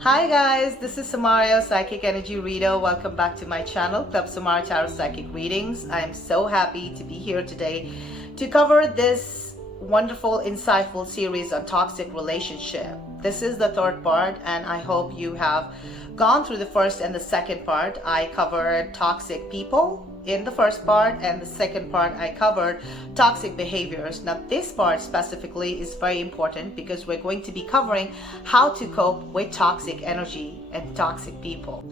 Hi guys, this is Samara, Psychic Energy Reader. Welcome back to my channel, Club Samara Tarot Psychic Readings. I am so happy to be here today to cover this wonderful, insightful series on toxic relationship. This is the third part, and I hope you have gone through the first and the second part. I covered toxic people in the first part, and the second part I covered toxic behaviors. Now this part specifically is very important because we're going to be covering how to cope with toxic energy and toxic people.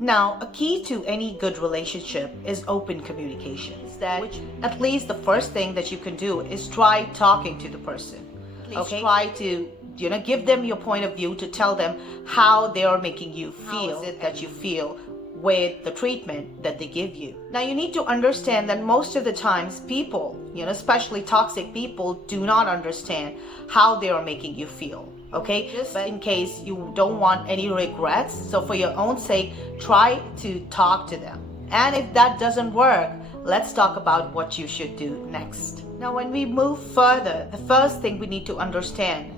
Now, a key to any good relationship is open communication. Which at least the first thing that you can do is try talking to the person. Okay, try to give them your point of view, to tell them how they are making you feel. How is it that you feel with the treatment that they give you? Now you need to understand that most of the times people, especially toxic people, do not understand how they are making you feel. Okay, just in case you don't want any regrets, so for your own sake, try to talk to them. And if that doesn't work, let's talk about what you should do next. Now when we move further, the first thing we need to understand,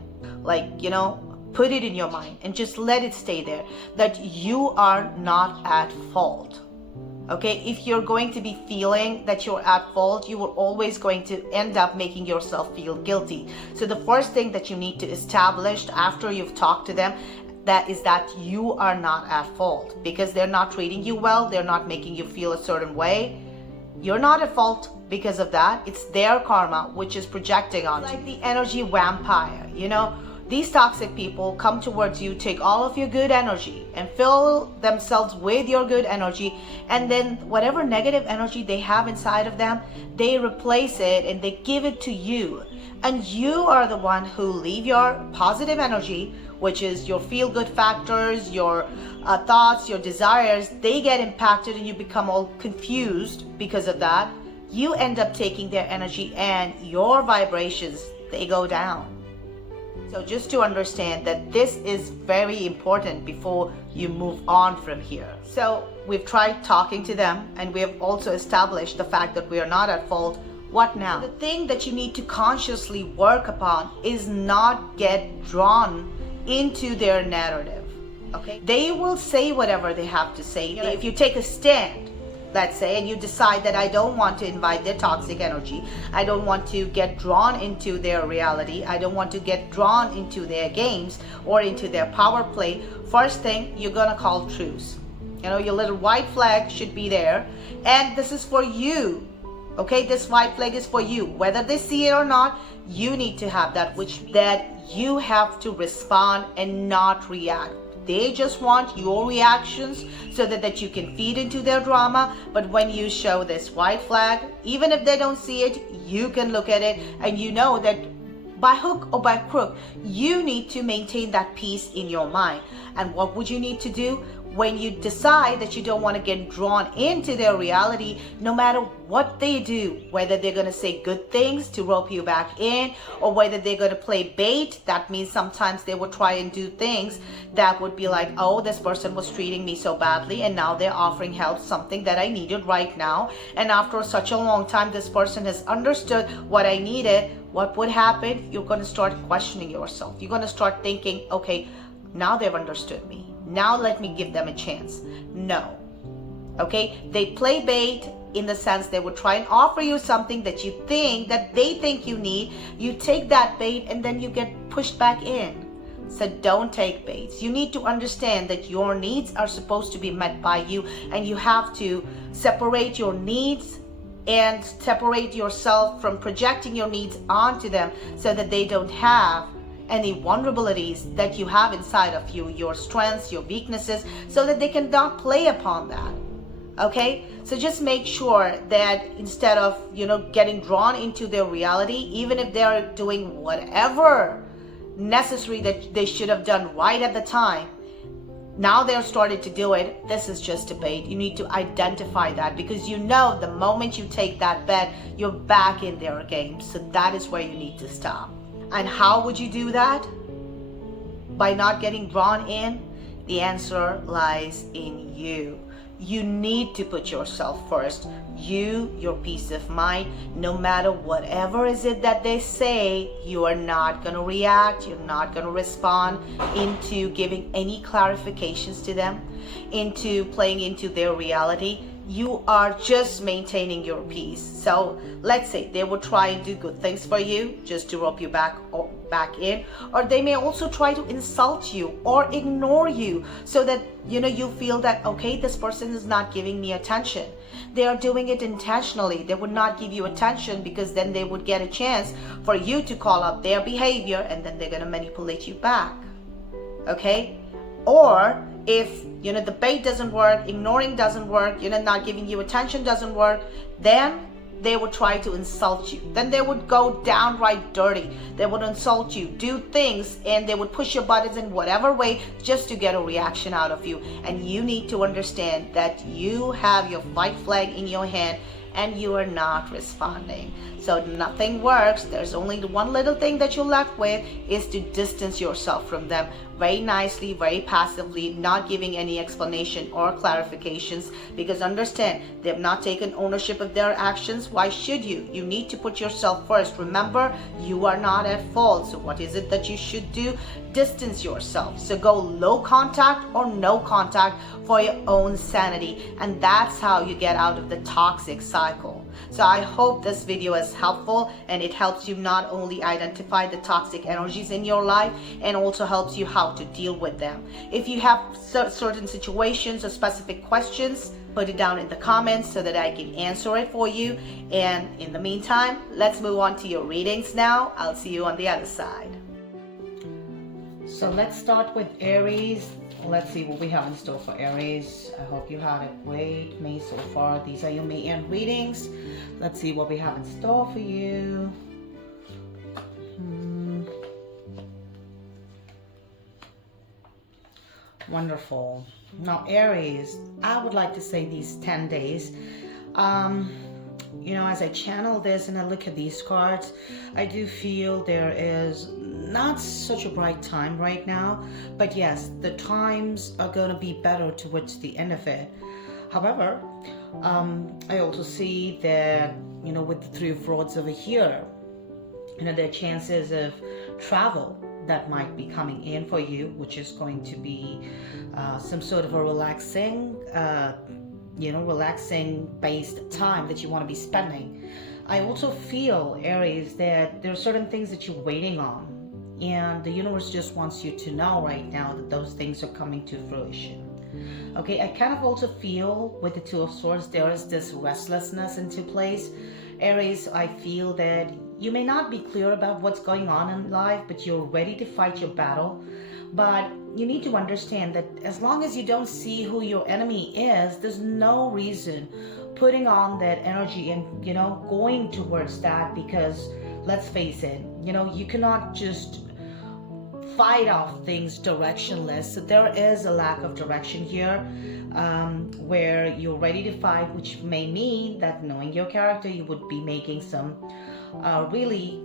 put it in your mind and just let it stay there, that you are not at fault. Okay, if you're going to be feeling that you're at fault, you are always going to end up making yourself feel guilty. So the first thing that you need to establish after you've talked to them, that is that you are not at fault, because they're not treating you well, they're not making you feel a certain way. You're not at fault because of that. It's their karma which is projecting on you. Like the energy vampire, these toxic people come towards you, take all of your good energy and fill themselves with your good energy, and then whatever negative energy they have inside of them, they replace it and they give it to you. And you are the one who leave your positive energy, which is your feel-good factors, your thoughts, your desires, they get impacted and you become all confused because of that. You end up taking their energy and your vibrations, they go down. So just to understand that this is very important before you move on from here. So we've tried talking to them and we have also established the fact that we are not at fault. What now? The thing that you need to consciously work upon is not get drawn into their narrative. Okay? They will say whatever they have to say. If you take a stand, let's say, and you decide that I don't want to invite their toxic energy, I don't want to get drawn into their reality, I don't want to get drawn into their games or into their power play, first thing, you're gonna call truce. Your little white flag should be there, and this is for you. Okay, this white flag is for you. Whether they see it or not, you need to have that, that you have to respond and not react. They just want your reactions so that you can feed into their drama. But when you show this white flag, even if they don't see it, you can look at it and you know that by hook or by crook, you need to maintain that peace in your mind. And what would you need to do? When you decide that you don't want to get drawn into their reality, no matter what they do, whether they're going to say good things to rope you back in, or whether they're going to play bait, that means sometimes they will try and do things that would be like, oh, this person was treating me so badly and now they're offering help, something that I needed right now. And after such a long time, this person has understood what I needed. What would happen? You're going to start questioning yourself. You're going to start thinking, okay, now they've understood me. Now let me give them a chance. No. Okay? They play bait in the sense they would try and offer you something that you think, that they think you need. You take that bait and then you get pushed back in. So don't take baits. You need to understand that your needs are supposed to be met by you, and you have to separate your needs and separate yourself from projecting your needs onto them so that they don't have any vulnerabilities that you have inside of you, your strengths, your weaknesses, so that they cannot play upon that. Okay? So just make sure that instead of, getting drawn into their reality, even if they're doing whatever necessary that they should have done right at the time, now they're starting to do it, this is just a bait. You need to identify that, because the moment you take that bet, you're back in their game. So that is where you need to stop. And how would you do that? By not getting drawn in? The answer lies in you. You need to put yourself first. You, your peace of mind, no matter whatever is it that they say, you are not going to react. You're not going to respond into giving any clarifications to them, into playing into their reality. You are just maintaining your peace. So let's say they will try and do good things for you just to rope you back in, or they may also try to insult you or ignore you so that you feel that, okay, this person is not giving me attention. They are doing it intentionally. They would not give you attention because then they would get a chance for you to call out their behavior, and then they're going to manipulate you back. Okay? Or if the bait doesn't work, ignoring doesn't work, not giving you attention doesn't work, then they would try to insult you. Then they would go downright dirty. They would insult you, do things, and they would push your buttons in whatever way just to get a reaction out of you. And you need to understand that you have your fight flag in your hand and you are not responding. So nothing works. There's only one little thing that you're left with is to distance yourself from them very nicely, very passively, not giving any explanation or clarifications, because understand, they've not taken ownership of their actions. Why should you? You need to put yourself first. Remember, you are not at fault. So what is it that you should do? Distance yourself. So go low contact or no contact for your own sanity. And that's how you get out of the toxic cycle. So I hope this video is helpful, and it helps you not only identify the toxic energies in your life, and also helps you how to deal with them. If you have certain situations or specific questions, put it down in the comments so that I can answer it for you. And in the meantime, let's move on to your readings now. I'll see you on the other side. So let's start with Aries. Let's see what we have in store for Aries. I hope you had a great May so far. These are your May end readings. Let's see what we have in store for you. Wonderful. Now Aries, I would like to say these 10 days, as I channel this and I look at these cards, I do feel there is not such a bright time right now, but yes, the times are going to be better towards the end of it. However, I also see that, with the Three of Rods over here, there are chances of travel that might be coming in for you, which is going to be some sort of a relaxing based time that you want to be spending. I also feel, Aries, that there are certain things that you're waiting on, and the universe just wants you to know right now that those things are coming to fruition. Okay, I kind of also feel with the Two of Swords, there is this restlessness into place. Aries, I feel that you may not be clear about what's going on in life, but you're ready to fight your battle. But you need to understand that as long as you don't see who your enemy is, there's no reason putting on that energy and, going towards that, because let's face it, you cannot just fight off things directionless. So there is a lack of direction here, where you're ready to fight, which may mean that knowing your character, you would be making some really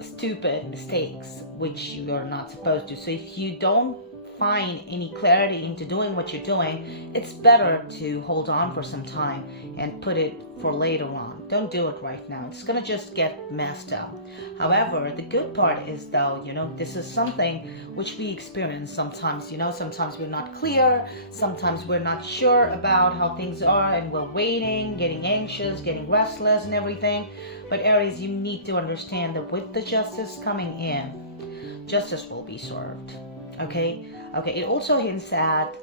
stupid mistakes, which you're not supposed to. So if you don't find any clarity into doing what you're doing, it's better to hold on for some time and put it for later on. Don't do it right now. It's gonna just get messed up. However, the good part is, though, this is something which we experience sometimes. Sometimes we're not clear, sometimes we're not sure about how things are, and we're waiting, getting anxious, getting restless and everything. But Aries, you need to understand that with the justice coming in, justice will be served. Okay, it also hints at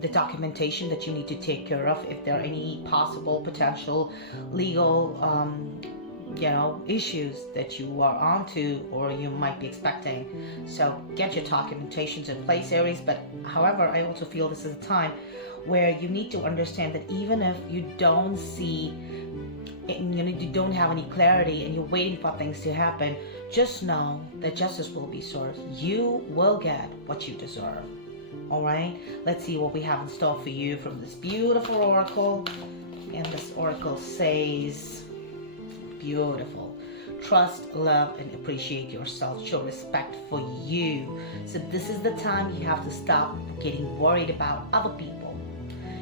the documentation that you need to take care of if there are any possible potential legal issues that you are onto or you might be expecting. So get your documentations in place, Aries. But however, I also feel this is a time where you need to understand that even if you don't see, you don't have any clarity and you're waiting for things to happen, just know that justice will be served. You will get what you deserve. All right, let's see what we have in store for you from this beautiful oracle. And this oracle says, beautiful. Trust, love, and appreciate yourself. Show respect for you. So this is the time you have to stop getting worried about other people.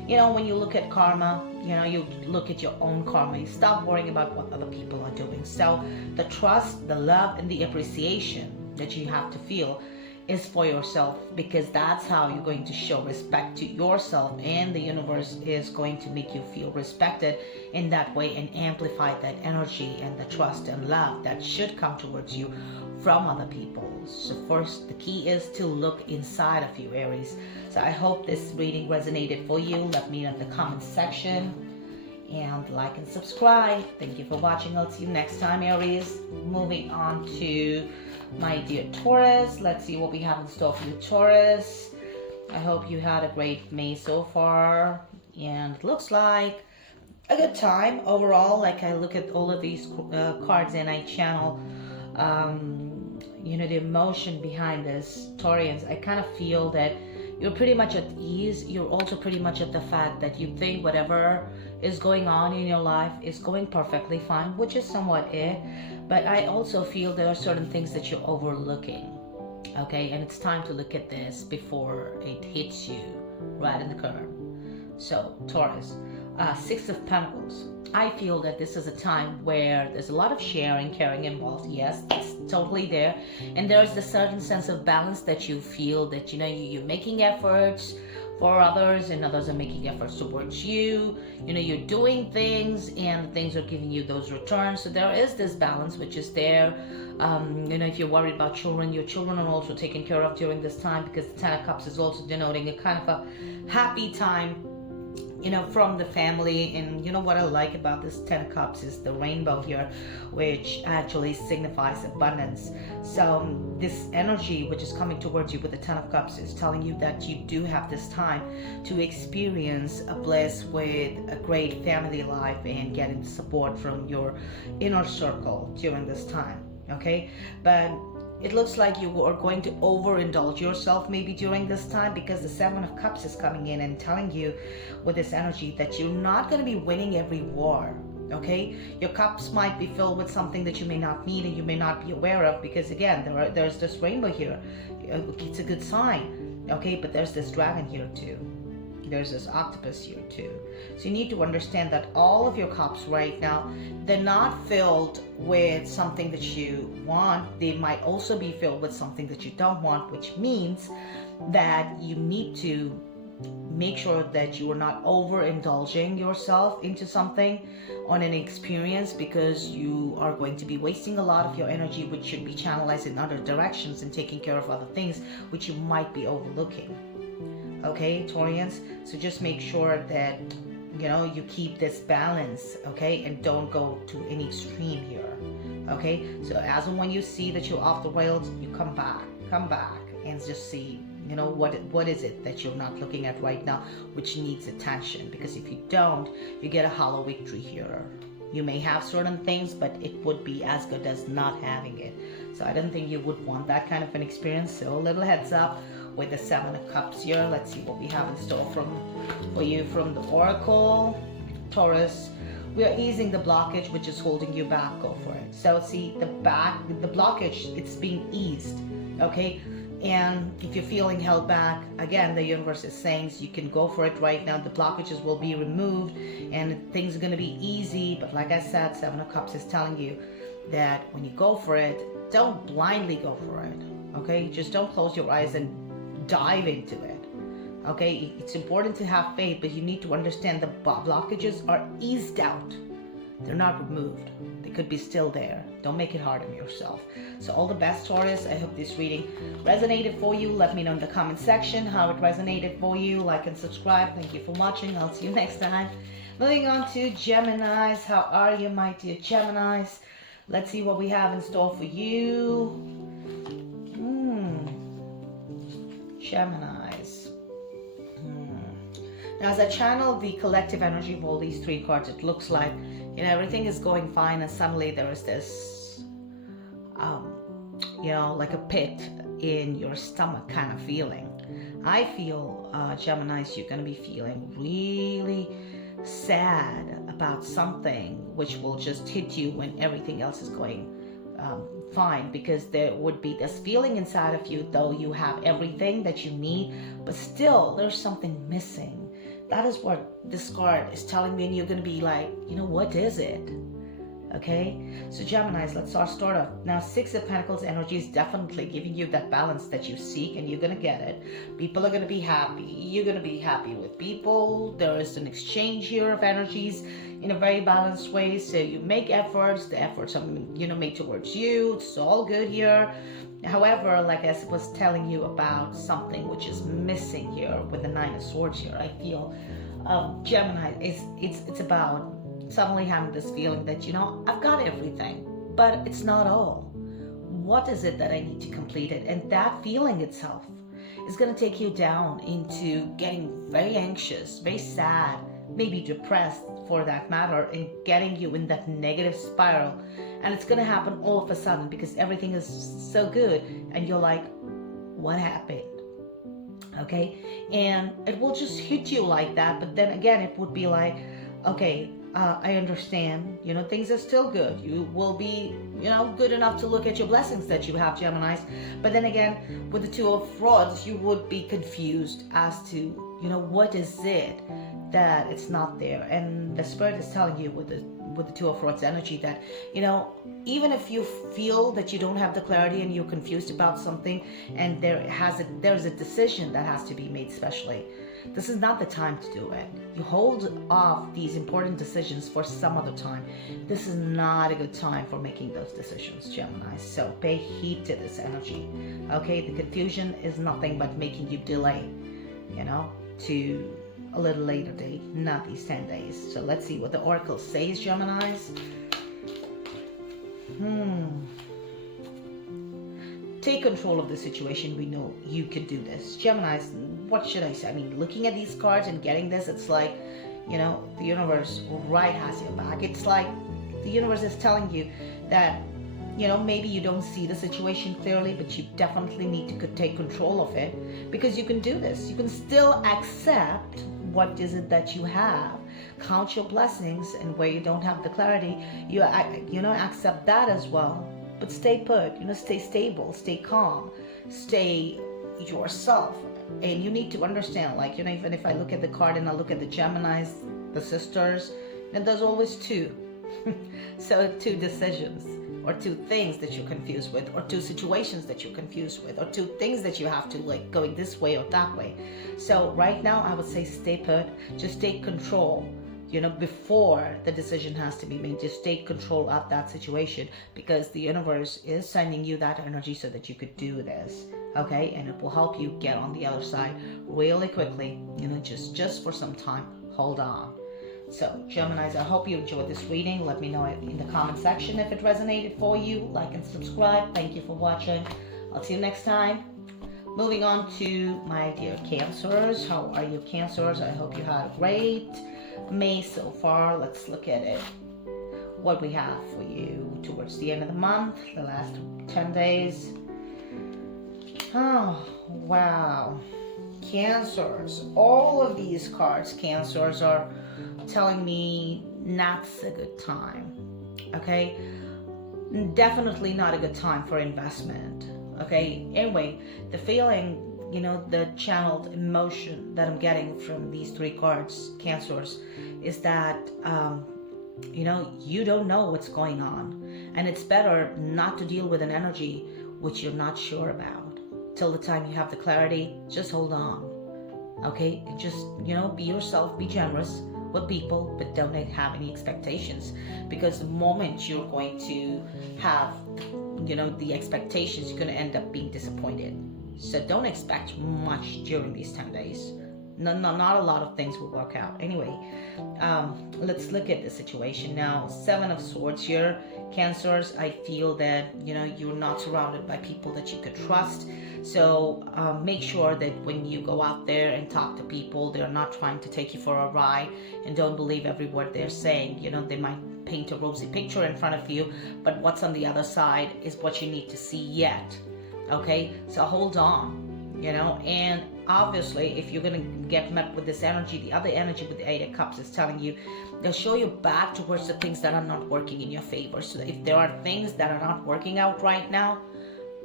You know, when you look at karma, you know, you look at your own karma. You stop worrying about what other people are doing. So the trust, the love, and the appreciation that you have to feel is for yourself, because that's how you're going to show respect to yourself, and the universe is going to make you feel respected in that way and amplify that energy and the trust and love that should come towards you from other people. So first, the key is to look inside of you, Aries. So I hope this reading resonated for you. Let me know in the comment section, and like and subscribe. Thank you for watching. I'll see you next time, Aries. Moving on to my dear Taurus. Let's see what we have in store for you, Taurus. I hope you had a great May so far, and it looks like a good time overall. Like, I look at all of these cards and I channel you know, the emotion behind this, Taurians. I kind of feel that you're pretty much at ease. You're also pretty much at the fact that you think whatever is going on in your life is going perfectly fine, which is somewhat it. But I also feel there are certain things that you're overlooking. Okay, and it's time to look at this before it hits you right in the curve. So, Taurus, Six of Pentacles. I feel that this is a time where there's a lot of sharing, caring involved. Yes, it's totally there. And there's a certain sense of balance that you feel that, you know, you're making efforts for others and others are making efforts towards you. You know, you're doing things and things are giving you those returns. So there is this balance which is there. You know, if you're worried about children, your children are also taken care of during this time, because the Ten of Cups is also denoting a kind of a happy time, you know, from the family. And you know what I like about this Ten of Cups is the rainbow here, which actually signifies abundance. So this energy which is coming towards you with the Ten of Cups is telling you that you do have this time to experience a bliss with a great family life and getting the support from your inner circle during this time. Okay, but it looks like you are going to overindulge yourself maybe during this time, because the Seven of Cups is coming in and telling you with this energy that you're not going to be winning every war. Okay, your cups might be filled with something that you may not need and you may not be aware of, because again, there's this rainbow here. It's a good sign. Okay, but there's this dragon here too. There's this octopus here too. So you need to understand that all of your cups right now, they're not filled with something that you want. They might also be filled with something that you don't want, which means that you need to make sure that you are not overindulging yourself into something on an experience, because you are going to be wasting a lot of your energy, which should be channelized in other directions and taking care of other things which you might be overlooking. Okay, Taurians, so just make sure that, you know, you keep this balance, okay, and don't go to any extreme here. Okay, so as and when you see that you're off the rails, you come back and just see, you know, what is it that you're not looking at right now which needs attention, because if you don't, you get a hollow victory here. You may have certain things, but it would be as good as not having it. So I don't think you would want that kind of an experience. So a little heads up with the Seven of Cups here. Let's see what we have in store for you from the Oracle. Taurus, we are easing the blockage which is holding you back. Go for it. So see, the blockage, it's being eased. Okay, and if you're feeling held back, again, the universe is saying you can go for it right now. The blockages will be removed and things are going to be easy. But like I said, Seven of Cups is telling you that when you go for it, don't blindly go for it. Okay, just don't close your eyes and dive into it. Okay, it's important to have faith, but you need to understand the blockages are eased out. They're not removed. They could be still there. Don't make it hard on yourself. So all the best, Taurus. I hope this reading resonated for you. Let me know in the comment section how it resonated for you. Like and subscribe. Thank you for watching. I'll see you next time. Moving on to Geminis. How are you, my dear Geminis? Let's see what we have in store for you. Geminis. Now, as I channel the collective energy of all these three cards, it looks like, you know, everything is going fine, and suddenly there is this, you know, like a pit in your stomach kind of feeling. I feel, Geminis, you're going to be feeling really sad about something which will just hit you when everything else is going fine, because there would be this feeling inside of you, though you have everything that you need, but still there's something missing. that is what this card is telling me, and you're going to be like, what is it? Okay, so Geminis, let's start off. Now, Six of Pentacles energy is definitely giving you that balance that you seek, and you're going to get it. People are going to be happy. You're going to be happy with people. There is an exchange here of energies in a very balanced way. So you make efforts. The efforts are, made towards you. It's all good here. However, like I was telling you about something which is missing here with the Nine of Swords here, I feel Gemini, it's about suddenly having this feeling that, I've got everything, but it's not all. What is it that I need to complete it? And that feeling itself is going to take you down into getting very anxious, very sad, maybe depressed for that matter, and getting you in that negative spiral. And it's going to happen all of a sudden because everything is so good and you're like, what happened? Okay, and it will just hit you like that. But then again, it would be like, okay, I understand, things are still good. You will be, good enough to look at your blessings that you have, Geminis. But then again, with the Two of Swords, you would be confused as to, what is it that it's not there. And the Spirit is telling you with the Two of Swords energy that, even if you feel that you don't have the clarity and you're confused about something, and there's a decision that has to be made specially, this is not the time to do it. You hold off these important decisions for some other time. This is not a good time for making those decisions, Gemini. So pay heed to this energy. Okay, the confusion is nothing but making you delay, to a little later date, not these 10 days. So let's see what the Oracle says, Geminis. Take control of the situation. We know you can do this. Geminis, what should I say? I mean, looking at these cards and getting this, it's like, the universe right has your back. It's like the universe is telling you that, maybe you don't see the situation clearly, but you definitely need to take control of it, because you can do this. You can still accept what is it that you have. Count your blessings, and where you don't have the clarity, you accept that as well. But stay put, stay stable, stay calm, stay yourself. And you need to understand, like, even if I look at the card and I look at the Geminis, the sisters, and there's always two. So 2 decisions, or 2 things that you're confused with, or 2 situations that you're confused with, or 2 things that you have to, like, going this way or that way. So right now, I would say stay put, just take control. Before the decision has to be made, just take control of that situation, because the universe is sending you that energy so that you could do this, okay? And it will help you get on the other side really quickly, just for some time. Hold on. So, Geminis, I hope you enjoyed this reading. Let me know in the comment section if it resonated for you. Like and subscribe. Thank you for watching. I'll see you next time. Moving on to my dear Cancers. How are you, Cancers? I hope you had a great May so far. Let's look at it. What we have for you towards the end of the month, the last 10 days. Oh, wow. Cancers. All of these cards, Cancers, are telling me not's a good time. Okay? Definitely not a good time for investment. Okay? Anyway, the feeling, the channeled emotion that I'm getting from these 3 cards, Cancers, is that, you don't know what's going on. And it's better not to deal with an energy which you're not sure about. Till the time you have the clarity, just hold on. Okay? Just, be yourself, be generous with people, but don't have any expectations. Because the moment you're going to have, the expectations, you're going to end up being disappointed. So don't expect much during these 10 days. Not a lot of things will work out. Anyway, let's look at the situation now. 7 of Swords here. Cancers, I feel that, you're not surrounded by people that you could trust. So make sure that when you go out there and talk to people, they're not trying to take you for a ride, and don't believe every word they're saying. They might paint a rosy picture in front of you, but what's on the other side is what you need to see yet. Okay, so hold on, and obviously if you're going to get met with this energy, the other energy with the 8 of Cups is telling you, they'll show you back towards the things that are not working in your favor. So if there are things that are not working out right now,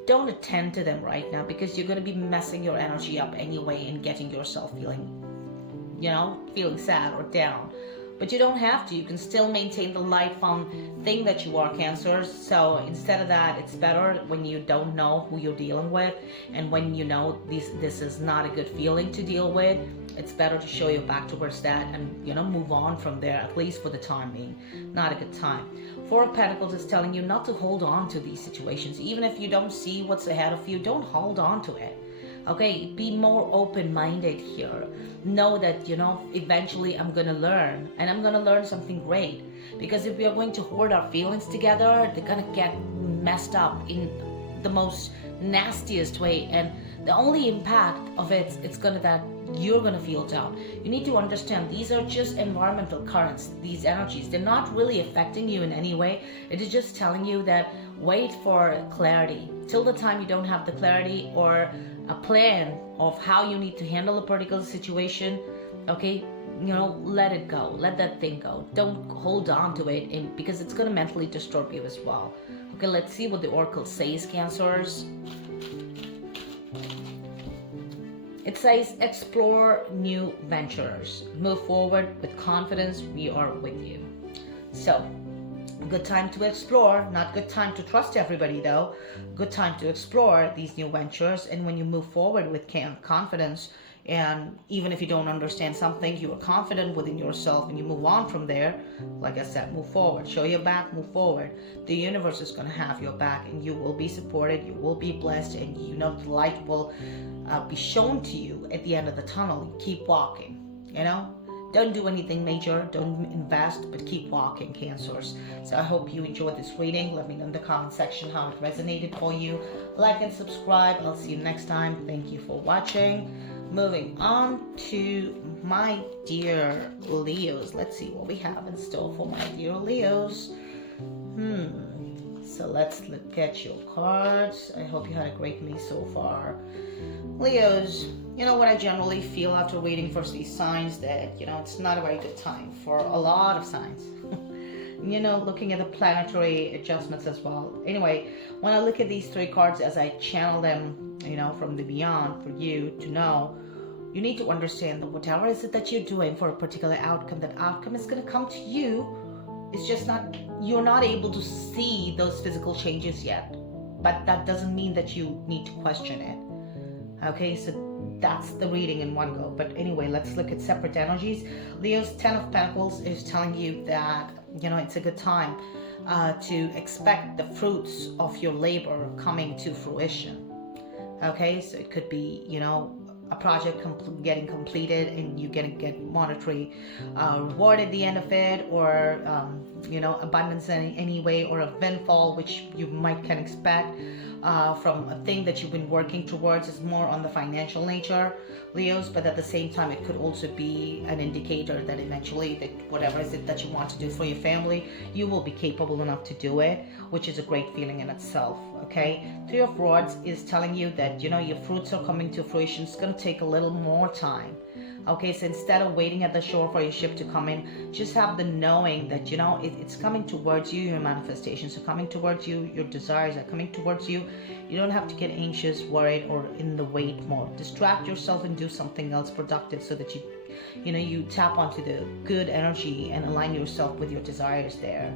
don't attend to them right now, because you're going to be messing your energy up anyway and getting yourself feeling, feeling sad or down. But you don't have to. You can still maintain the light, fun thing that you are, Cancers. So instead of that, it's better when you don't know who you're dealing with, and when you know this is not a good feeling to deal with. It's better to show you back towards that and move on from there, at least for the time being. Not a good time. Four of Pentacles is telling you not to hold on to these situations. Even if you don't see what's ahead of you, don't hold on to it. Okay, be more open-minded here. Know that, eventually I'm going to learn, and I'm going to learn something great. Because if we are going to hoard our feelings together, they're going to get messed up in the most nastiest way. And the only impact of it's going to that you're going to feel down. You need to understand these are just environmental currents, these energies. They're not really affecting you in any way. It is just telling you that wait for clarity. Till the time you don't have the clarity or a plan of how you need to handle a particular situation, okay, let it go. Let that thing go. Don't hold on to it because it's going to mentally disturb you as well. Okay, let's see what the Oracle says, Cancers. It says, explore new ventures. Move forward with confidence. We are with you. So, good time to explore. Not good time to trust everybody, though. Good time to explore these new ventures. And when you move forward with confidence, and even if you don't understand something, you are confident within yourself and you move on from there. Like I said, move forward. Show your back, move forward. The universe is going to have your back, and you will be supported. You will be blessed, and the light will be shown to you at the end of the tunnel. Keep walking. Don't do anything major, don't invest, but keep walking, Cancers. So I hope you enjoyed this reading. Let me know in the comment section how it resonated for you. Like and subscribe. I'll see you next time. Thank you for watching. Moving on to my dear Leos. Let's see what we have in store for my dear Leos. So let's look at your cards. I hope you had a great May so far. Leos, what I generally feel after reading for these signs, that, it's not a very good time for a lot of signs. Looking at the planetary adjustments as well. Anyway, when I look at these three cards as I channel them, from the beyond for you to know, you need to understand that whatever is it that you're doing for a particular outcome, that outcome is going to come to you. It's just you're not able to see those physical changes yet. But that doesn't mean that you need to question it. Okay, so that's the reading in one go. But anyway, let's look at separate energies. Leo's 10 of Pentacles is telling you that, it's a good time to expect the fruits of your labor coming to fruition. Okay, so it could be, a project getting completed and you get monetary reward at the end of it, or abundance in any way, or a windfall which you can expect from a thing that you've been working towards. Is more on the financial nature, Leos, but at the same time it could also be an indicator that eventually that whatever is it that you want to do for your family, you will be capable enough to do it, which is a great feeling in itself. Okay, Three of Rods is telling you that your fruits are coming to fruition. It's going to take a little more time. Okay, so instead of waiting at the shore for your ship to come in, just have the knowing that it's coming towards you. Your manifestations are coming towards you. Your desires are coming towards you. You don't have to get anxious, worried, or in the wait mode. Distract yourself and do something else productive, so that you tap onto the good energy and align yourself with your desires there,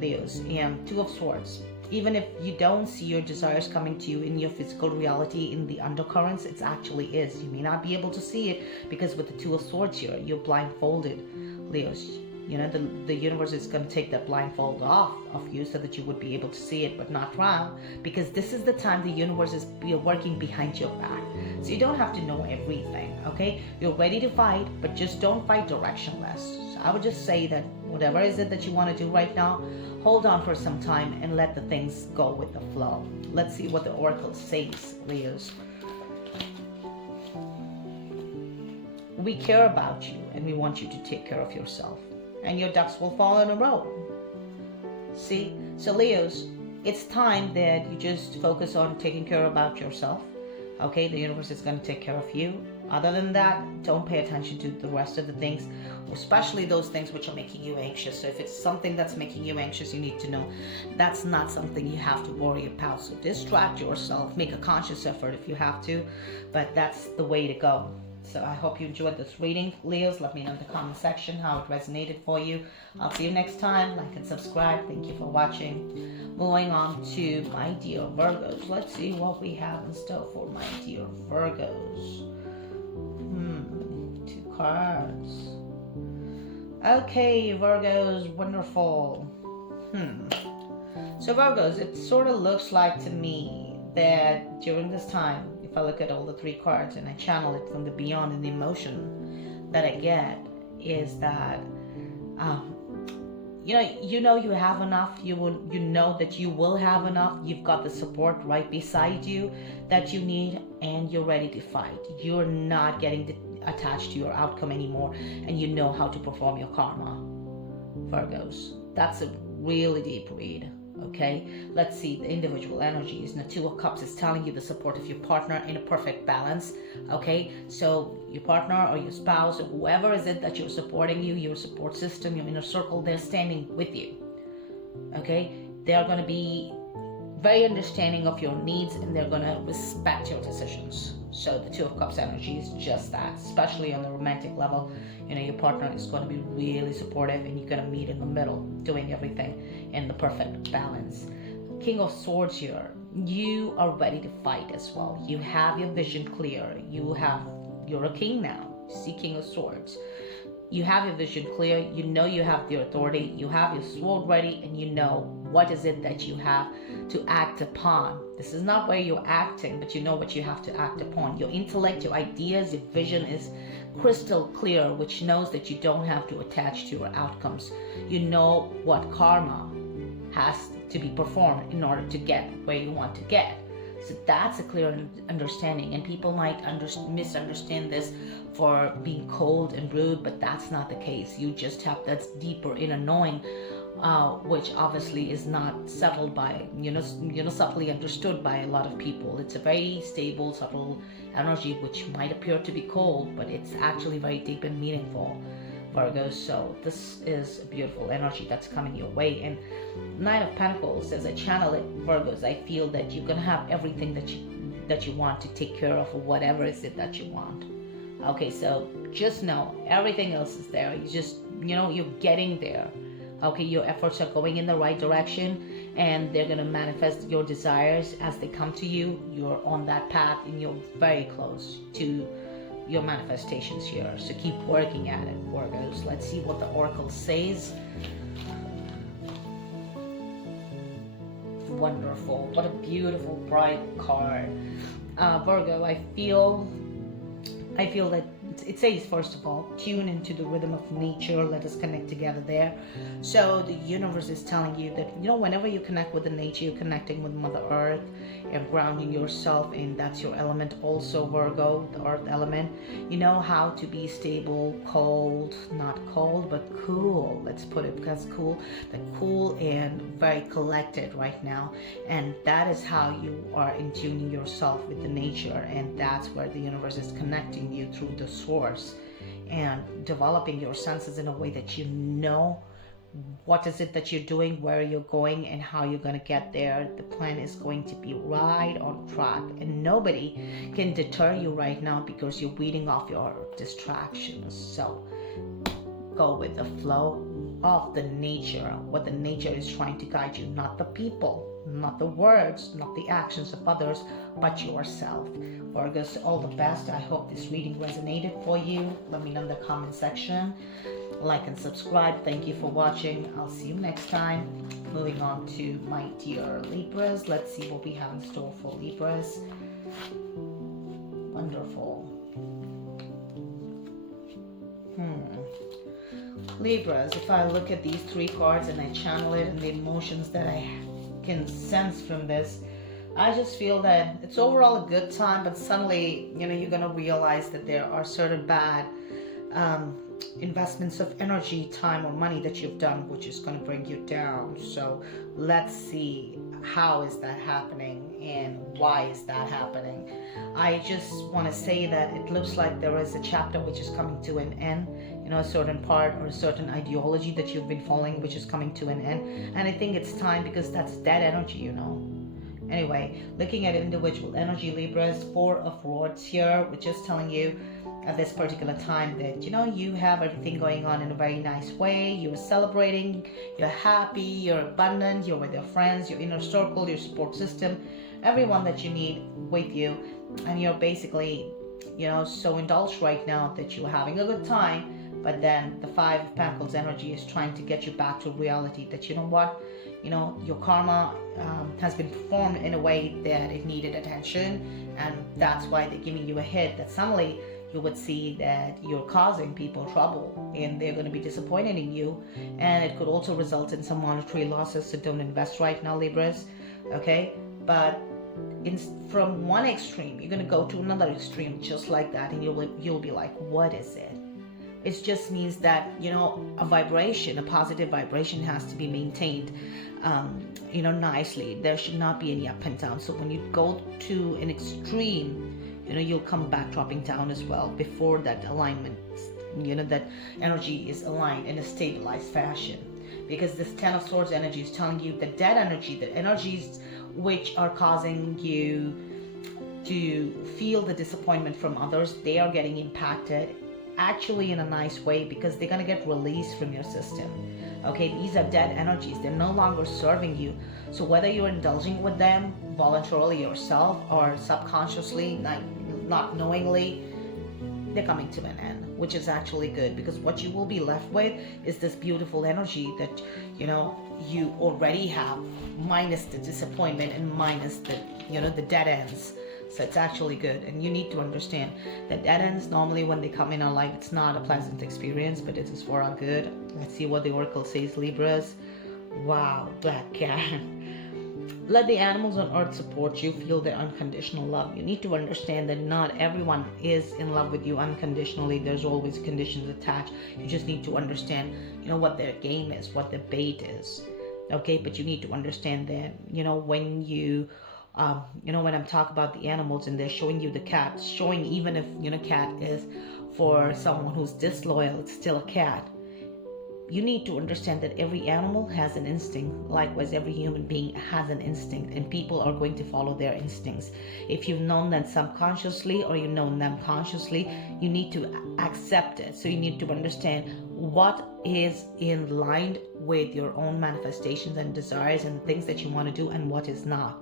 Leos. And Two of Swords. Even if you don't see your desires coming to you in your physical reality, in the undercurrents, it actually is. You may not be able to see it because with the Two of Swords here, you're blindfolded, Leos. The universe is going to take that blindfold off of you so that you would be able to see it, but not wrong, because this is the time the universe is working behind your back. So you don't have to know everything, okay? You're ready to fight, but just don't fight directionless. So I would just say that whatever is it that you want to do right now, hold on for some time and let the things go with the flow. Let's see what the Oracle says, Leos. We care about you and we want you to take care of yourself, and your ducks will fall in a row. See? So Leos, it's time that you just focus on taking care about yourself. Okay, the universe is going to take care of you. Other than that, don't pay attention to the rest of the things, especially those things which are making you anxious. So if it's something that's making you anxious, you need to know that's not something you have to worry about. So distract yourself, make a conscious effort if you have to, but that's the way to go. So I hope you enjoyed this reading. Leos, let me know in the comment section how it resonated for you. I'll see you next time. Like and subscribe. Thank you for watching. Moving on to my dear Virgos. Let's see what we have in store for my dear Virgos. 2 cards. Okay, Virgos, wonderful. So Virgos, it sort of looks like to me that during this time, if I look at all the 3 cards and I channel it from the beyond, and the emotion that I get is that you know you have enough. You know that you will have enough. You've got the support right beside you that you need, and you're ready to fight. You're not getting attached to your outcome anymore, and you know how to perform your karma. Virgos, that's a really deep read. Okay, let's see the individual energies. The 2 of Cups is telling you the support of your partner in a perfect balance. Okay, so your partner or your spouse or whoever is it that you're supporting you, your support system, your inner circle, they're standing with you. Okay, they're going to be very understanding of your needs, and they're going to respect your decisions. So the 2 of Cups energy is just that, especially on the romantic level. Your partner is going to be really supportive, and you're going to meet in the middle, doing everything in the perfect balance. King of Swords here, you are ready to fight as well. You have your vision clear. You're a king now. See, King of Swords. You have your vision clear. You know you have the authority. You have your sword ready, and you know what is it that you have to act upon. This is not where you're acting, but you know what you have to act upon. Your intellect, your ideas, your vision is crystal clear, which knows that you don't have to attach to your outcomes. You know what karma has to be performed in order to get where you want to get. So that's a clear understanding, and people might misunderstand this for being cold and rude, but that's not the case. You just have that deeper inner knowing, which obviously is not settled by, subtly understood by a lot of people. It's a very stable, subtle energy which might appear to be cold, but it's actually very deep and meaningful, Virgos. So this is a beautiful energy that's coming your way. And 9 of Pentacles, as I channel it, Virgos, I feel that you're gonna have everything that you want to take care of, whatever is it that you want. Okay, so just know everything else is there. You just, you're getting there. Okay, your efforts are going in the right direction, and they're going to manifest your desires as they come to you. You're on that path, and you're very close to your manifestations here. So keep working at it, Virgos. Let's see what the Oracle says. Wonderful. What a beautiful, bright card. Virgo, I feel that it says, first of all, tune into the rhythm of nature. Let us connect together there. So the universe is telling you that, whenever you connect with the nature, you're connecting with Mother Earth and grounding yourself, and that's your element also, Virgo, the earth element. You know how to be stable, cold, not cold, but cool. Let's put it, because cool and very collected right now. And that is how you are in tuning yourself with the nature, and that's where the universe is connecting you through the source and developing your senses in a way that you know what is it that you're doing, where you're going, and how you're going to get there. The plan is going to be right on track, and nobody can deter you right now because you're weeding off your distractions. So go with the flow of the nature, what the nature is trying to guide you, not the people, not the words, not the actions of others, but yourself. Virgos, all the best. I hope this reading resonated for you. Let me know in the comment section. Like and subscribe. Thank you for watching. I'll see you next time. Moving on to my dear Libras. Let's see what we have in store for Libras. Wonderful. Libras, if I look at these 3 cards and I channel it and the emotions that I can sense from this, I just feel that it's overall a good time, but suddenly, you're going to realize that there are certain bad investments of energy, time, or money that you've done, which is going to bring you down. So let's see, how is that happening and why is that happening? I just want to say that it looks like there is a chapter which is coming to an end, a certain part or a certain ideology that you've been following which is coming to an end. And I think it's time, because that's dead energy, Anyway, looking at individual energy, Libras, Four of Swords here, which is telling you at this particular time that you have everything going on in a very nice way. You're celebrating, you're happy, you're abundant, you're with your friends, your inner circle, your support system, everyone that you need with you, and you're basically so indulged right now that you're having a good time. But then the Five of Pentacles energy is trying to get you back to reality that your karma has been performed in a way that it needed attention, and that's why they're giving you a hit that suddenly you would see that you're causing people trouble and they're going to be disappointed in you, and it could also result in some monetary losses. So don't invest right now, Libras. Okay, but from one extreme you're going to go to another extreme just like that, and you'll be like, what is it? It just means that a vibration, a positive vibration, has to be maintained nicely. There should not be any up and down. So when you go to an extreme, you'll come back dropping down as well before that alignment, that energy is aligned in a stabilized fashion. Because this Ten of Swords energy is telling you that energy, the energies which are causing you to feel the disappointment from others, they are getting impacted actually in a nice way, because they're going to get released from your system. Okay, these are dead energies. They're no longer serving you. So whether you're indulging with them voluntarily yourself or subconsciously, not knowingly, they're coming to an end, which is actually good, because what you will be left with is this beautiful energy that you already have, minus the disappointment and minus the the dead ends. So it's actually good, and you need to understand that dead ends, normally when they come in our life, it's not a pleasant experience, but it is for our good. Let's see what the oracle says, Libras. Wow, Black Cat. Let the animals on earth support you. Feel their unconditional love. You need to understand that not everyone is in love with you unconditionally. There's always conditions attached. You just need to understand, what their game is, what their bait is. Okay, but you need to understand that, when you when I'm talking about the animals and they're showing you the cat, showing even if, cat is for someone who's disloyal, it's still a cat. You need to understand that every animal has an instinct. Likewise, every human being has an instinct, and people are going to follow their instincts. If you've known them subconsciously or you've known them consciously, you need to accept it. So you need to understand what is in line with your own manifestations and desires and things that you want to do, and what is not.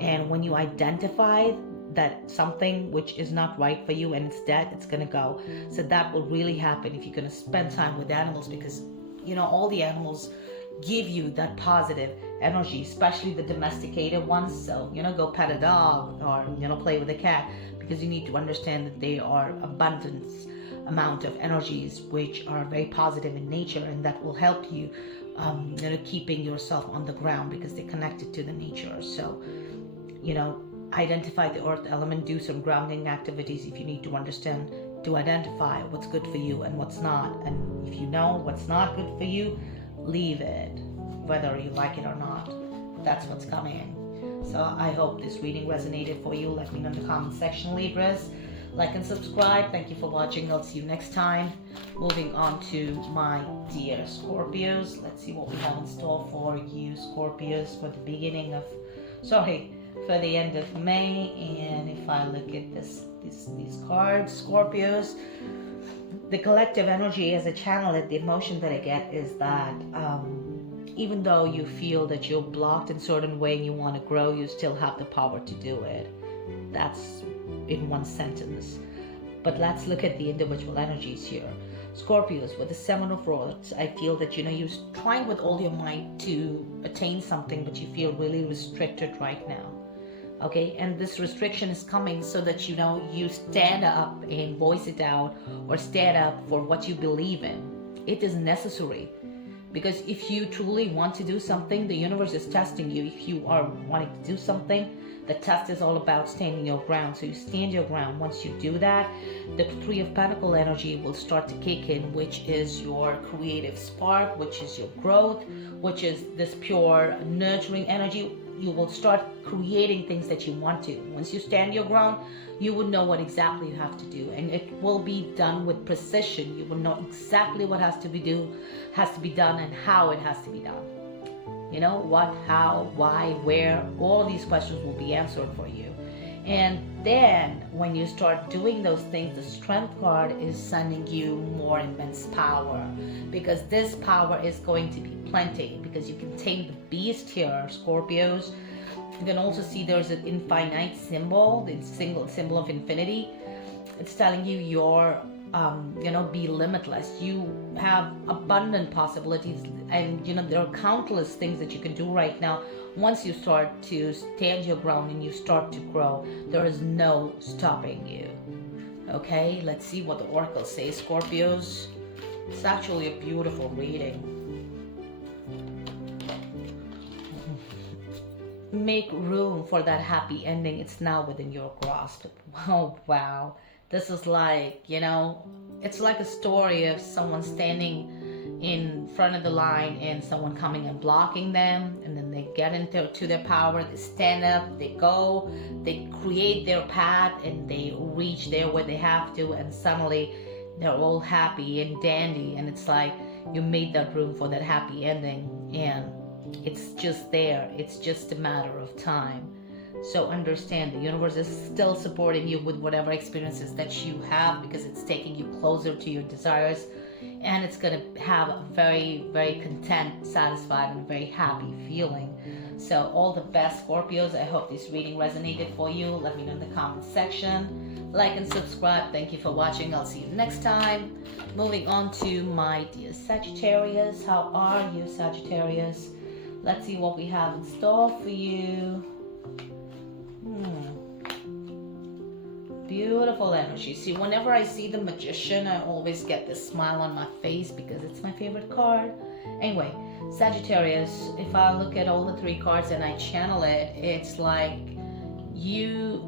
And when you identify that something which is not right for you and it's dead, it's going to go. So that will really happen if you're going to spend time with animals, because all the animals give you that positive energy, especially the domesticated ones. So go pet a dog or play with a cat, because you need to understand that they are abundance amount of energies which are very positive in nature, and that will help you keeping yourself on the ground, because they're connected to the nature. So identify the earth element, do some grounding activities if you need to understand, to identify what's good for you and what's not. And if you know what's not good for you, leave it, whether you like it or not. That's what's coming. So I hope this reading resonated for you. Let me know in the comment section, Libras. Like and subscribe. Thank you for watching. I'll see you next time. Moving on to my dear Scorpios. Let's see what we have in store for you, Scorpios, for the beginning of, for the end of May. And if I look at these cards, Scorpios, the collective energy as a channel, the emotion that I get is that even though you feel that you're blocked in a certain way and you want to grow, you still have the power to do it. That's in one sentence. But let's look at the individual energies here. Scorpios, with the Seven of Swords, I feel that you're trying with all your might to attain something, but you feel really restricted right now. Okay, and this restriction is coming so that you stand up and voice it out, or stand up for what you believe in. It is necessary, because if you truly want to do something, the universe is testing you. If you are wanting to do something, the test is all about standing your ground. So you stand your ground. Once you do that, the Three of Pentacles energy will start to kick in, which is your creative spark, which is your growth, which is this pure nurturing energy. You will start creating things that you want to. Once you stand your ground, you will know what exactly you have to do, and it will be done with precision. You will know exactly what has to be done and how it has to be done. You know, what, how, why, where, all these questions will be answered for you. And then when you start doing those things, the strength card is sending you more immense power, because this power is going to be plenty, because you can tame the beast here, Scorpios. You can also see there's an infinite symbol, the single symbol of infinity. It's telling you you're be limitless. You have abundant possibilities, and there are countless things that you can do right now. Once you start to stand your ground and you start to grow, there is no stopping you. Okay, let's see what the oracle says, Scorpios. It's actually a beautiful reading. Make room for that happy ending. It's now within your grasp. Oh, wow. This is like, it's like a story of someone standing in front of the line and someone coming and blocking them, and then they get into their power, they stand up, they go, they create their path, and they reach there where they have to, and suddenly they're all happy and dandy, and it's like you made that room for that happy ending, and it's just there. It's just a matter of time. So understand, the universe is still supporting you with whatever experiences that you have, because it's taking you closer to your desires, and it's going to have a very, very content, satisfied, and very happy feeling. So all the best, Scorpios. I hope this reading resonated for you. Let me know in the comment section. Like and subscribe. Thank you for watching. I'll see you next time. Moving on to my dear Sagittarius. How are you, Sagittarius? Let's see what we have in store for you. Beautiful energy. See, whenever I see the Magician, I always get this smile on my face because it's my favorite card. Anyway, Sagittarius, if I look at all the three cards and I channel it, it's like you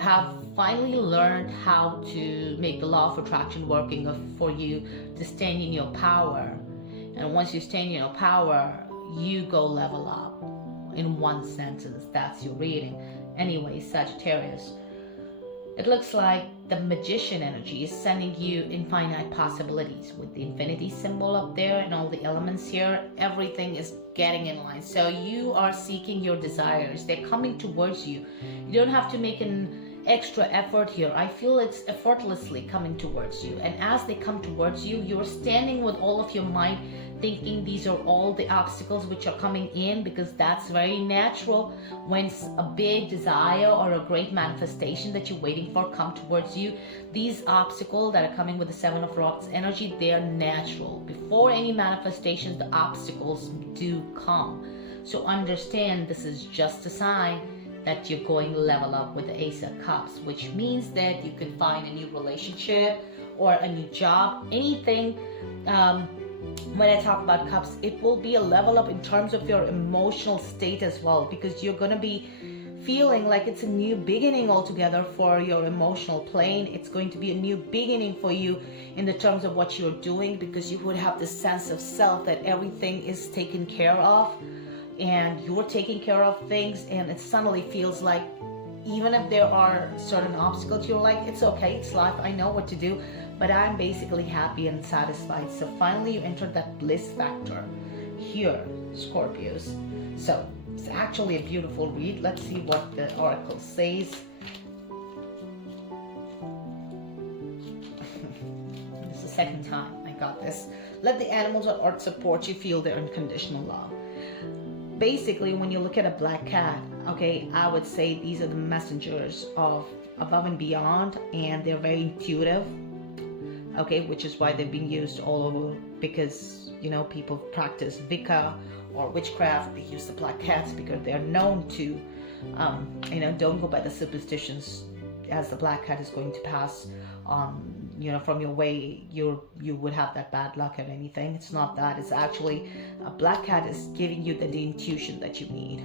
have finally learned how to make the law of attraction working for you to stand in your power. And once you stand in your power, you go level up. In one sentence, that's your reading. Anyway, Sagittarius, it looks like the Magician energy is sending you infinite possibilities with the infinity symbol up there and all the elements here. Everything is getting in line. So you are seeking your desires. They're coming towards you. You don't have to make an extra effort here. I feel it's effortlessly coming towards you. And as they come towards you, you're standing with all of your might, thinking these are all the obstacles which are coming in, because that's very natural. When a big desire or a great manifestation that you're waiting for come towards you, these obstacles that are coming with the Seven of Rocks energy, they're natural. Before any manifestations, the obstacles do come. So understand, this is just a sign that you're going level up with the Ace of Cups, which means that you can find a new relationship or a new job, anything. When I talk about cups, it will be a level up in terms of your emotional state as well, because you're going to be feeling like it's a new beginning altogether for your emotional plane. It's going to be a new beginning for you in the terms of what you're doing, because you would have this sense of self that everything is taken care of and you're taking care of things, and it suddenly feels like even if there are certain obstacles, you're like, it's okay, it's life, I know what to do, but I'm basically happy and satisfied. So finally you entered that bliss factor here, Scorpios. So it's actually a beautiful read. Let's see what the oracle says. This is the second time I got this. Let the animals on earth support you, feel their unconditional love. Basically, when you look at a black cat, okay, I would say these are the messengers of above and beyond, and they're very intuitive. Okay, which is why they've been used all over, because people practice Wicca or witchcraft. They use the black cats because they're known to don't go by the superstitions, as the black cat is going to pass from your way, you would have that bad luck or anything. It's not that. It's actually a black cat is giving you the intuition that you need.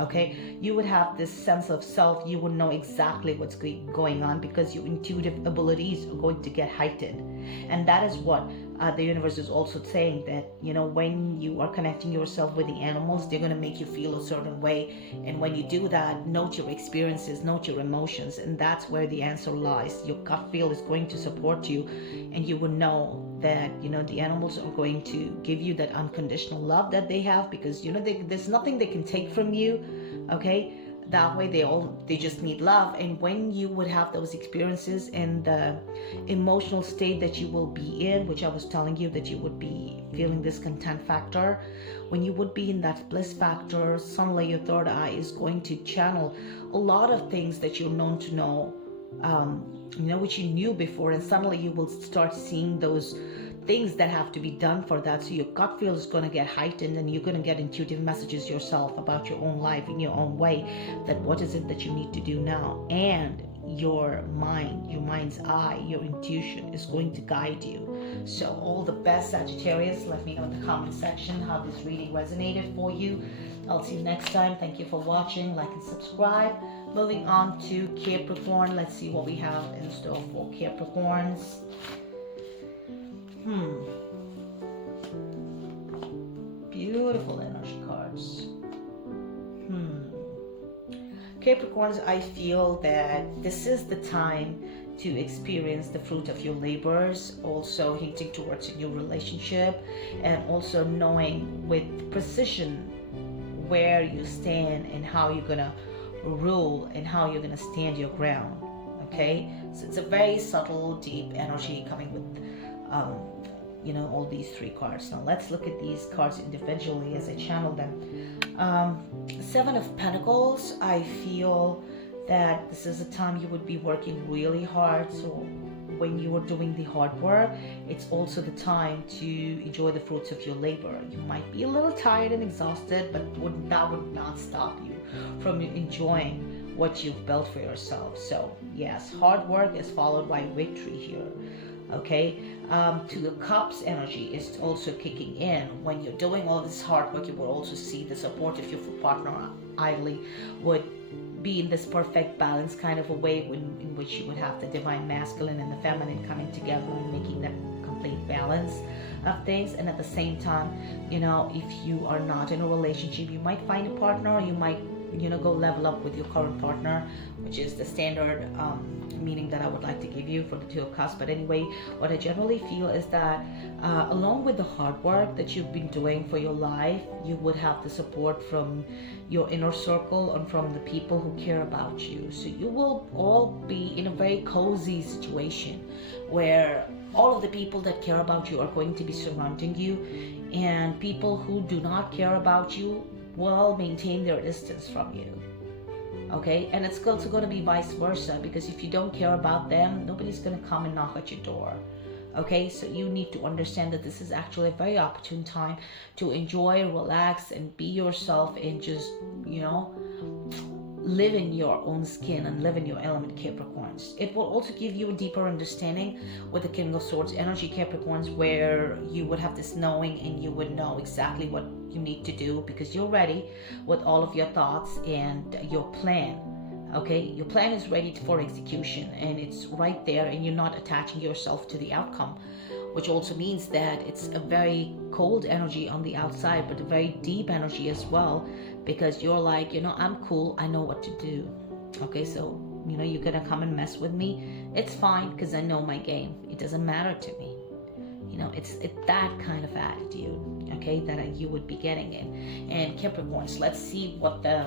Okay, you would have this sense of self. You would know exactly what's going on, because your intuitive abilities are going to get heightened, and that is what The universe is also saying that, you know, when you are connecting yourself with the animals, they're going to make you feel a certain way. And when you do that, note your experiences, note your emotions, and that's where the answer lies. Your gut feel is going to support you, and you will know that, you know, the animals are going to give you that unconditional love that they have, because, you know, there's nothing they can take from you. Okay, that way they just need love. And when you would have those experiences and the emotional state that you will be in, which I was telling you that you would be feeling this content factor, when you would be in that bliss factor, suddenly your third eye is going to channel a lot of things that you're known to know, you know, which you knew before, and suddenly you will start seeing those things that have to be done for that. So your gut feel is going to get heightened, and you're going to get intuitive messages yourself about your own life in your own way, that what is it that you need to do now. And your mind, your mind's eye, your intuition is going to guide you. So all the best, Sagittarius. Let me know in the comment section how this reading resonated for you. I'll see you next time. Thank you for watching. Like and subscribe. Moving on to Capricorn. Let's see what we have in store for Capricorns. Beautiful energy cards. Capricorns, I feel that this is the time to experience the fruit of your labors, also hinting towards a new relationship, and also knowing with precision where you stand and how you're gonna rule and how you're gonna stand your ground. Okay, so it's a very subtle, deep energy coming with you know, all these three cards. Now let's look at these cards individually as I channel them. Seven of Pentacles, I feel that this is a time you would be working really hard. So when you are doing the hard work, it's also the time to enjoy the fruits of your labor. You might be a little tired and exhausted, but that would not stop you from enjoying what you've built for yourself. So yes, hard work is followed by victory here. Okay, to the Cups energy is also kicking in. When you're doing all this hard work, you will also see the support of your partner ideally would be in this perfect balance kind of a way in which you would have the divine masculine and the feminine coming together and making that complete balance of things. And at the same time, you know, if you are not in a relationship, you might find a partner, or you might, you know, go level up with your current partner, which is the standard meaning that I would like to give you for the Two of Cups. But anyway, what I generally feel is that along with the hard work that you've been doing for your life, you would have the support from your inner circle and from the people who care about you. So you will all be in a very cozy situation where all of the people that care about you are going to be surrounding you, and people who do not care about you will maintain their distance from you. Okay, and it's also going to be vice versa, because if you don't care about them, nobody's going to come and knock at your door. Okay, so you need to understand that this is actually a very opportune time to enjoy, relax, and be yourself, and just, you know, live in your own skin and live in your element, Capricorns. It will also give you a deeper understanding with the King of Swords energy, Capricorns, where you would have this knowing, and you would know exactly what you need to do, because you're ready with all of your thoughts and your plan. Okay, your plan is ready for execution, and it's right there, and you're not attaching yourself to the outcome, which also means that it's a very cold energy on the outside, but a very deep energy as well, because you're like, you know, I'm cool, I know what to do. Okay, so, you know, you're gonna come and mess with me, it's fine, because I know my game, it doesn't matter to me. You know, it's that kind of attitude, okay, that you would be getting in. And Capricorns, let's see what the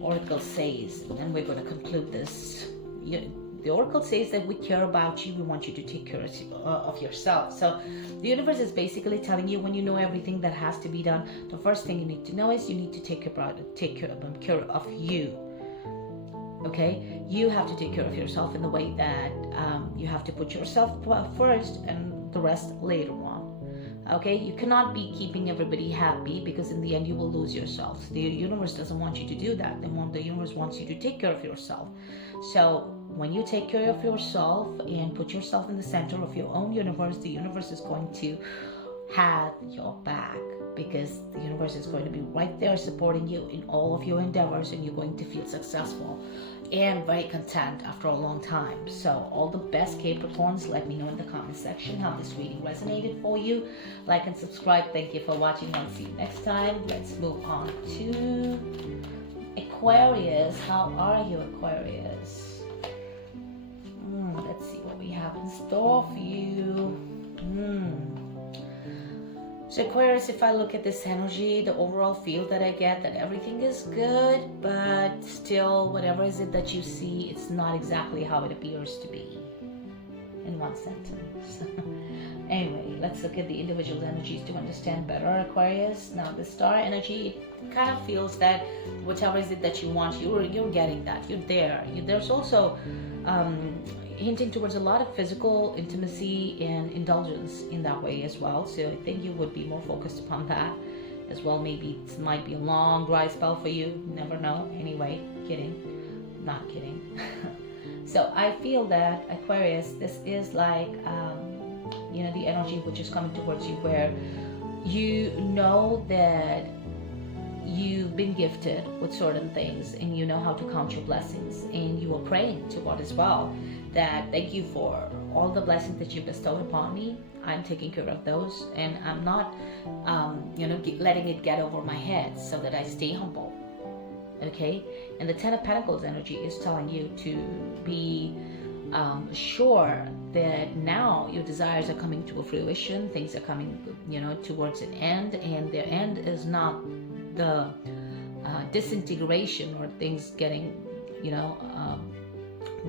Oracle says, and then we're going to conclude this. The Oracle says that we care about you, we want you to take care of yourself. So the universe is basically telling you, when you know everything that has to be done, the first thing you need to know is you need to take care of you. Okay, you have to take care of yourself in the way that you have to put yourself first and the rest later on. Okay, you cannot be keeping everybody happy, because in the end you will lose yourself. The universe doesn't want you to do that. The universe wants you to take care of yourself. So when you take care of yourself and put yourself in the center of your own universe, the universe is going to have your back. because the universe is going to be right there supporting you in all of your endeavors, and you're going to feel successful and very content after a long time. So all the best, Capricorns. Let me know in the comment section how this reading resonated for you. Like and subscribe. Thank you for watching. I'll see you next time. Let's move on to Aquarius. How are you, Aquarius? Let's see what we have in store for you. So Aquarius, if I look at this energy, the overall feel that I get, that everything is good, but still, whatever is it that you see, it's not exactly how it appears to be. In one sentence. Anyway, let's look at the individual energies to understand better, Aquarius. Now, the star energy, it kind of feels that whatever is it that you want, you're getting that. You're there. There's also hinting towards a lot of physical intimacy and indulgence in that way as well. So I think you would be more focused upon that as well. Maybe it might be a long dry spell for you. Never know. Anyway, kidding. Not kidding. So I feel that, Aquarius, this is like, the energy which is coming towards you, where you know that you've been gifted with certain things and you know how to count your blessings, and you are praying to God as well, that thank you for all the blessings that you bestowed upon me. I'm taking care of those, and I'm not letting it get over my head, so that I stay humble. Okay, and the Ten of Pentacles energy is telling you to be sure that now your desires are coming to a fruition. Things are coming towards an end, and their end is not the disintegration or things getting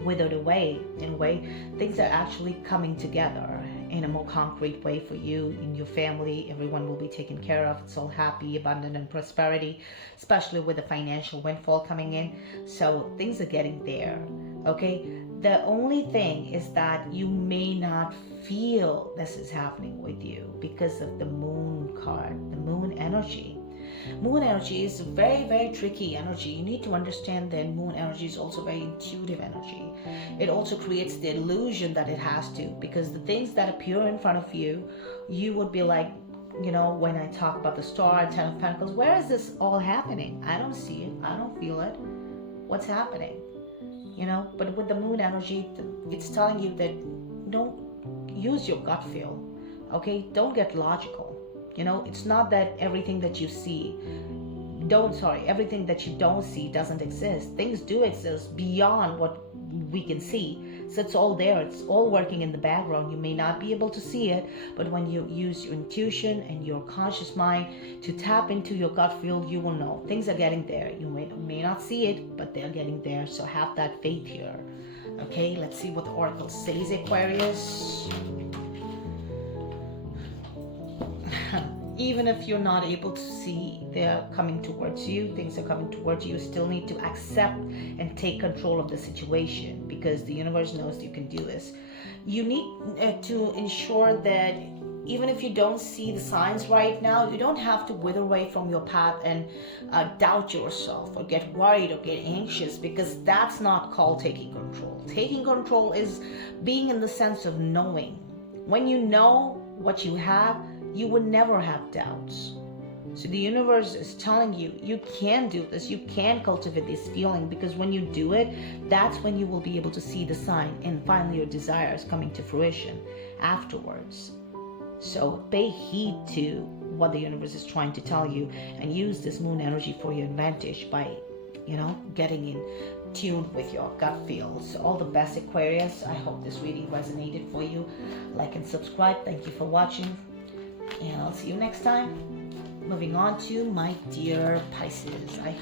withered away. In a way, things are actually coming together in a more concrete way for you, in your family. Everyone will be taken care of. It's all happy, abundant, and prosperity, especially with the financial windfall coming in. So things are getting there. Okay, the only thing is that you may not feel this is happening with you because of the moon card, the moon energy. Moon energy is a very, very tricky energy. You need to understand that moon energy is also very intuitive energy. It also creates the illusion that it has to, because the things that appear in front of you, you would be like, when I talk about the star, Ten of Pentacles, where is this all happening? I don't see it. I don't feel it. What's happening? But with the moon energy, it's telling you that don't use your gut feel. Okay? Don't get logical. It's not that everything that you see, everything that you don't see doesn't exist. Things do exist beyond what we can see. So it's all there. It's all working in the background. You may not be able to see it, but when you use your intuition and your conscious mind to tap into your gut feel, you will know. Things are getting there. You may not see it, but they're getting there. So have that faith here. Okay, let's see what the oracle says, Aquarius. Even if you're not able to see they're coming towards you, things are coming towards you, you still need to accept and take control of the situation, because the universe knows you can do this. You need to ensure that even if you don't see the signs right now, you don't have to wither away from your path and doubt yourself or get worried or get anxious, because that's not called taking control. Taking control is being in the sense of knowing. When you know what you have, you would never have doubts. So the universe is telling you, you can do this, you can cultivate this feeling, because when you do it, that's when you will be able to see the sign and finally your desires coming to fruition afterwards. So pay heed to what the universe is trying to tell you, and use this moon energy for your advantage by, getting in tune with your gut feel. So all the best, Aquarius. I hope this reading resonated for you. Like and subscribe. Thank you for watching, and I'll see you next time. Moving on to my dear Pisces. I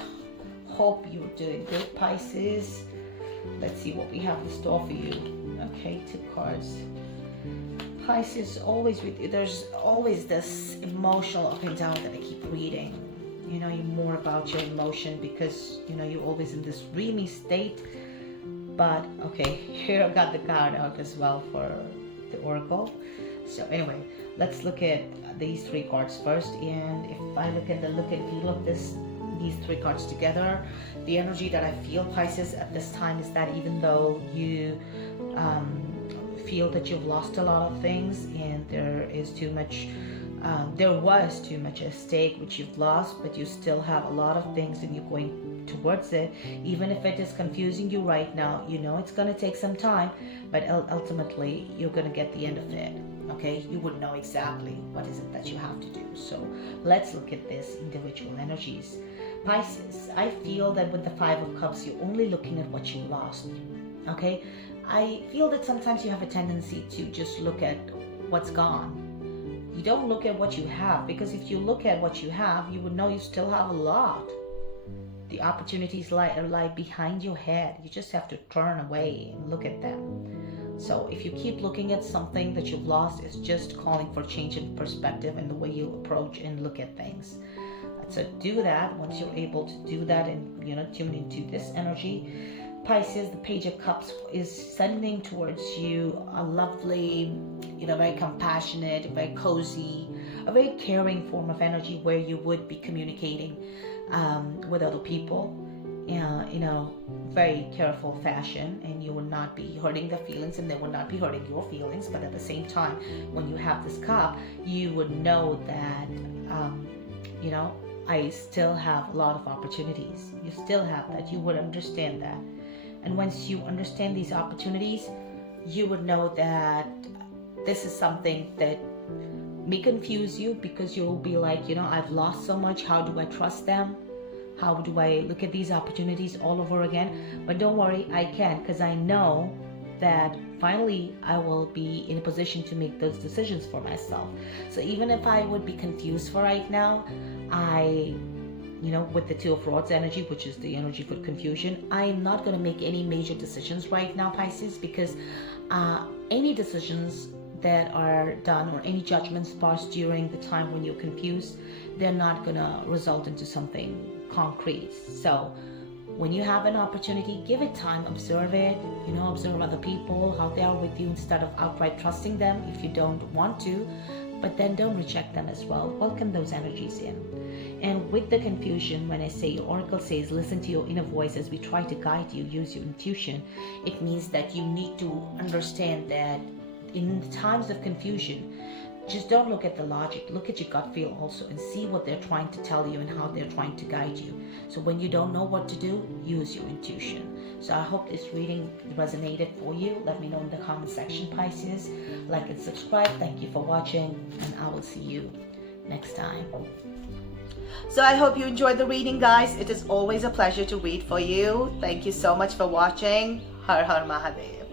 hope you're doing good, Pisces. Let's see what we have in store for you. Okay, 2 cards. Pisces, always with you. There's always this emotional up and down that I keep reading. You're more about your emotion, because you're always in this dreamy state. But okay, here I've got the card out as well for the oracle. So anyway, let's look at these 3 cards first. And if I look at the look and feel of these 3 cards together, the energy that I feel, Pisces, at this time is that even though you feel that you've lost a lot of things and there is too much There was too much at stake which you've lost, but you still have a lot of things and you're going towards it. Even if it is confusing you right now, you know it's going to take some time, but ultimately you're going to get the end of it. Okay, you would know exactly what is it that you have to do. So let's look at this individual energies. Pisces, I feel that with the Five of Cups, you're only looking at what you lost. Okay, I feel that sometimes you have a tendency to just look at what's gone. You don't look at what you have, because if you look at what you have, you would know you still have a lot. The opportunities lie behind your head. You just have to turn away and look at them. So if you keep looking at something that you've lost, it's just calling for change in perspective and the way you approach and look at things. So do that. Once you're able to do that and tune into this energy, Pisces, the Page of Cups is sending towards you a lovely, very compassionate, very cozy, a very caring form of energy where you would be communicating with other people in a very careful fashion, and you will not be hurting their feelings and they will not be hurting your feelings. But at the same time, when you have this cup, you would know that, I still have a lot of opportunities. You still have that. You would understand that. And once you understand these opportunities, you would know that this is something that may confuse you, because you'll be like, I've lost so much. How do I trust them? How do I look at these opportunities all over again? But don't worry, I can, because I know that finally I will be in a position to make those decisions for myself. So even if I would be confused for right now, with the Two of Rods energy, which is the energy for confusion, I am not going to make any major decisions right now, Pisces, because any decisions that are done or any judgments passed during the time when you're confused, they're not going to result into something concrete. So when you have an opportunity, give it time, observe it, observe other people, how they are with you, instead of outright trusting them if you don't want to, but then don't reject them as well. Welcome those energies in. And with the confusion, when I say your oracle says, listen to your inner voice as we try to guide you, use your intuition, it means that you need to understand that in times of confusion, just don't look at the logic, look at your gut feel also, and see what they're trying to tell you and how they're trying to guide you. So when you don't know what to do, use your intuition. So I hope this reading resonated for you. Let me know in the comment section, Pisces. Like and subscribe. Thank you for watching, and I will see you next time. So I hope you enjoyed the reading, guys. It is always a pleasure to read for you. Thank you so much for watching. Har Har Mahadev.